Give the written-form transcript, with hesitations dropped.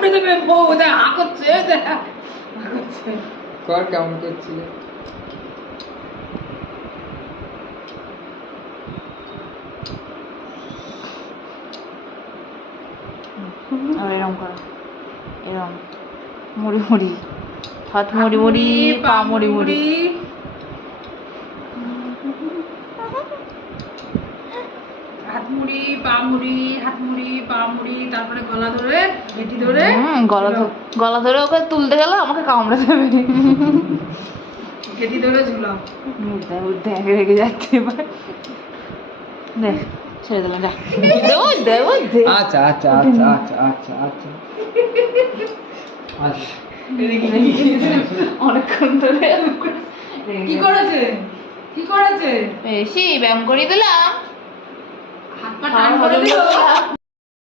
কামড়ে দেবে বউ, দেখ হা করছে, দেখ হা করছে। কর কেমন করছিল। আর এরম করো, এরম মুড়ি মুড়ি, হাত মুড়ি মুড়ি, পা মুড়ি মুড়ি। হাত মুড়ি, পা মুড়ি, হাত মুড়ি, পা মুড়ি, তারপরে গলা ধরে, ঘেঁটি ধরে, গলা ধরে ওকে তুলতে গেলে আমাকে কামড়ে দেবে। ঘেঁটি ধরে ঝুলাও। দেখ রেগে যাচ্ছে এবার। দেখ ছেড়ে দিলাম, যা দেবো দেবো দে। আচ্ছা আচ্ছা আচ্ছা আচ্ছা আচ্ছা আচ্ছা আচ্ছা। অনেকক্ষণ ধরে কি করেছে, কি করেছে? বেশি ব্যায়াম করিয়ে দিলাম, হাত পা টান করে দিল।